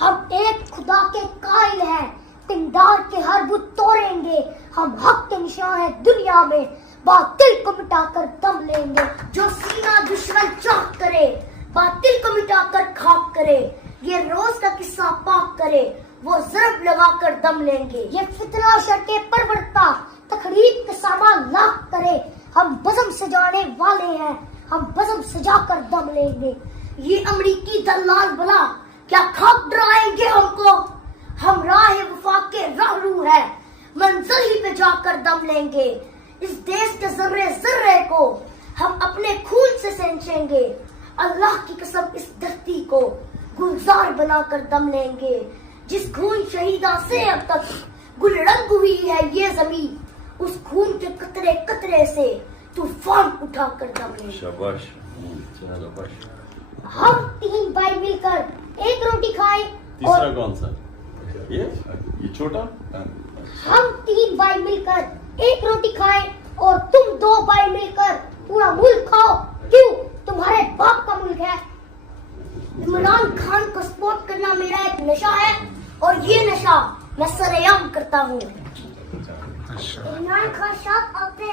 ہم ایک خدا کے قائل ہیں، پندار کے ہر بت توڑیں گے، ہم حق کے نشاں ہیں دنیا میں، باطل کو مٹا کر دم لیں گے۔ جو سینہ دشمن چاک کرے، باطل کو مٹا کر خاک کرے، یہ روز کا قصہ پاک کرے، وہ ضرب لگا کر دم لیں گے۔ یہ فتنہ شرطے پرورتا تقریب کے سامان لاکھ کرے، ہم بزم سجانے والے ہیں، ہم بزم سجا کر دم لیں گے۔ یہ امریکی دلال بلا کیا خاک ڈرائیں گے ہم کو، ہم راہ وفا کے راہرو ہیں، منزل ہی پہ جا کر دم لیں گے۔ اس دیش کے ذرے ذرے کو ہم اپنے خون سے سینچیں گے، اللہ کی قسم اس دھرتی کو گلزار بنا کر دم لیں گے۔ جس خون شہیدہ سے اب تک گل رنگ ہوئی ہے یہ زمین، اس خون کے قطرے قطرے سے طوفان اٹھا کر دم لیں گے۔ شاباش، شاباش۔ ہم 3 بھائی مل کر ایک روٹی کھائیں تیسرا کون سا؟ یہ چھوٹا؟ ہم 3 بھائی مل کر ایک روٹی کھائیں اور تم 2 بھائی مل کر پورا ملک کھاؤ، کیوں تمہارے باپ کا ملک ہے۔ عمران خان کو سپورٹ کرنا میرا ایک نشہ ہے اور یہ نشہ میں سر عام کرتا ہوں۔ عمران خان صاحب آپ نے